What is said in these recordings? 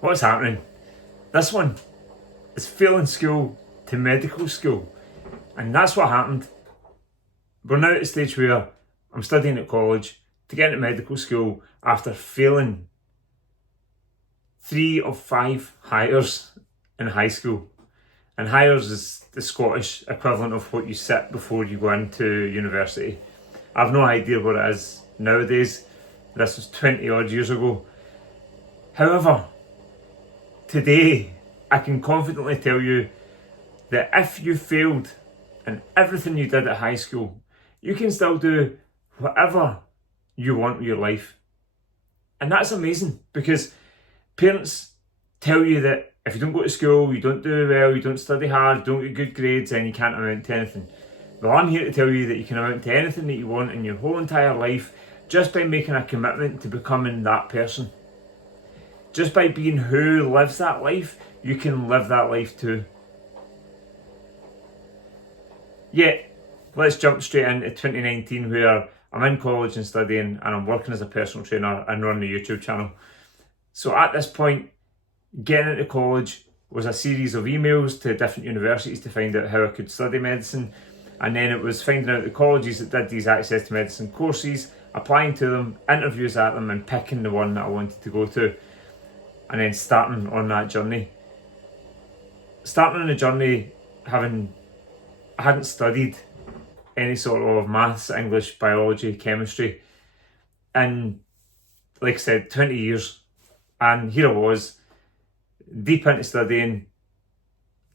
What's happening? This one is failing school to medical school. And that's what happened. We're now at the stage where I'm studying at college to get into medical school after failing 3 of 5 hires in high school. And hires is the Scottish equivalent of what you sit before you go into university. I've no idea what it is nowadays. This was 20 odd years ago. However, today I can confidently tell you that if you failed in everything you did at high school, you can still do whatever you want with your life. And that's amazing, because parents tell you that if you don't go to school, you don't do well, you don't study hard, you don't get good grades, then you can't amount to anything. Well, I'm here to tell you that you can amount to anything that you want in your whole entire life just by making a commitment to becoming that person. Just by being who lives that life, you can live that life too. Yeah, let's jump straight into 2019, where I'm in college and studying, and I'm working as a personal trainer and running a YouTube channel. So at this point, getting into college was a series of emails to different universities to find out how I could study medicine. And then it was finding out the colleges that did these access to medicine courses, applying to them, interviews at them, and picking the one that I wanted to go to. And then starting on that journey. Starting on a journey I hadn't studied any sort of maths, English, biology, chemistry in, like I said, 20 years. And here I was, deep into studying,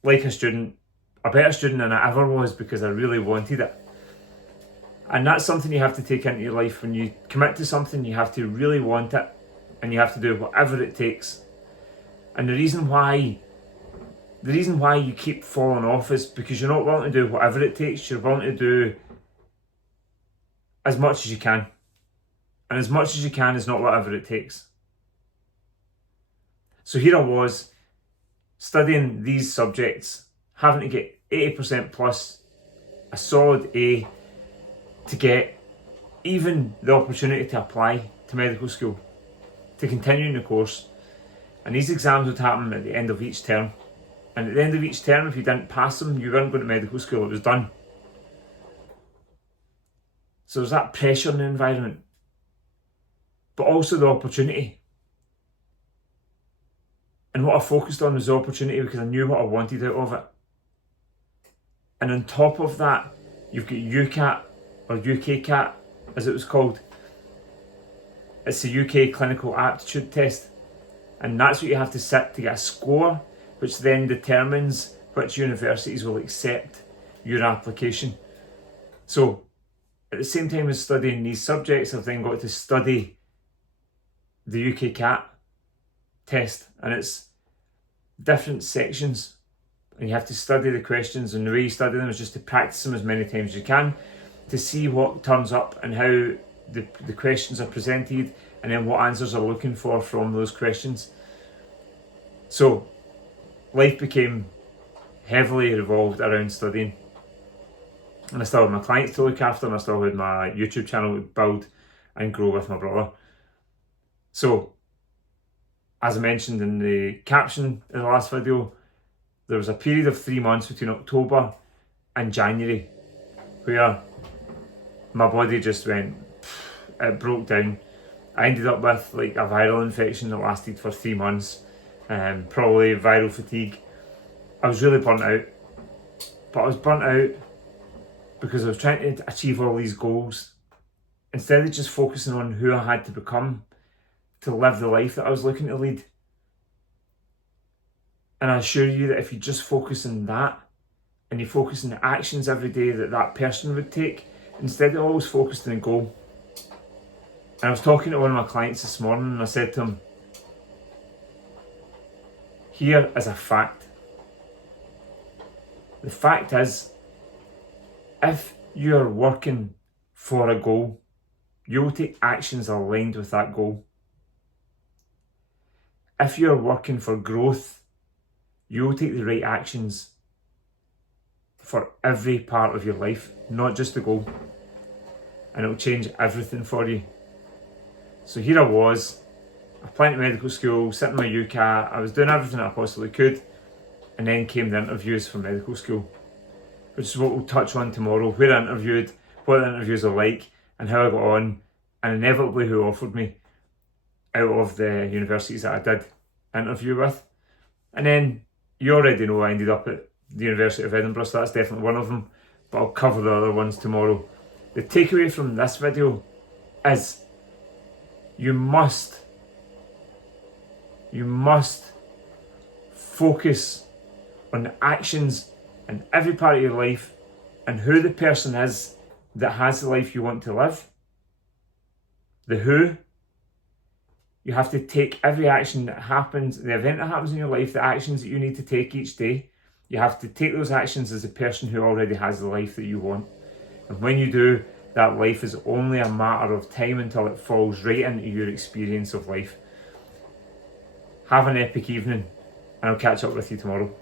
like a student, a better student than I ever was, because I really wanted it. And that's something you have to take into your life. When you commit to something, you have to really want it, and you have to do whatever it takes. And the reason why you keep falling off is because you're not willing to do whatever it takes. You're willing to do as much as you can. And as much as you can is not whatever it takes. So here I was, studying these subjects, having to get 80% plus, a solid A, to get even the opportunity to apply to medical school, to continue in the course. And these exams would happen at the end of each term. And at the end of each term, if you didn't pass them, you weren't going to medical school, it was done. So there's that pressure in the environment, but also the opportunity. And what I focused on was the opportunity, because I knew what I wanted out of it. And on top of that, you've got UCAT, or UKCAT as it was called. It's the UK Clinical Aptitude Test. And that's what you have to sit to get a score, which then determines which universities will accept your application. So at the same time as studying these subjects, I've then got to study the UKCAT test, and it's different sections, and you have to study the questions, and the way you study them is just to practice them as many times as you can, to see what turns up and how the questions are presented, and then what answers are looking for from those questions. So life became heavily revolved around studying. And I still had my clients to look after, and I still had my YouTube channel to build and grow with my brother. So, as I mentioned in the caption in the last video, there was a period of 3 months between October and January where my body just went, it broke down. I ended up with like a viral infection that lasted for 3 months, probably viral fatigue. I was really burnt out, but I was burnt out because I was trying to achieve all these goals instead of just focusing on who I had to become to live the life that I was looking to lead. And I assure you that if you just focus on that, and you focus on the actions every day that that person would take, instead of always focused on the goal. And I was talking to one of my clients this morning, and I said to him, here is a fact. The fact is, if you're working for a goal, you will take actions aligned with that goal. If you're working for growth, you will take the right actions for every part of your life, not just the goal. And it will change everything for you. So here I was, applied to medical school, sitting my UCAT, I was doing everything I possibly could, and then came the interviews for medical school, which is what we'll touch on tomorrow, where I interviewed, what the interviews are like, and how I got on, and inevitably who offered me out of the universities that I did interview with. And then you already know I ended up at the University of Edinburgh, so that's definitely one of them, but I'll cover the other ones tomorrow. The takeaway from this video is you must focus on the actions in every part of your life and who the person is that has the life you want to live. The who, you have to take every action that happens, the event that happens in your life, the actions that you need to take each day. You have to take those actions as a person who already has the life that you want. And when you do, that life is only a matter of time until it falls right into your experience of life. Have an epic evening, and I'll catch up with you tomorrow.